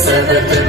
Conservative.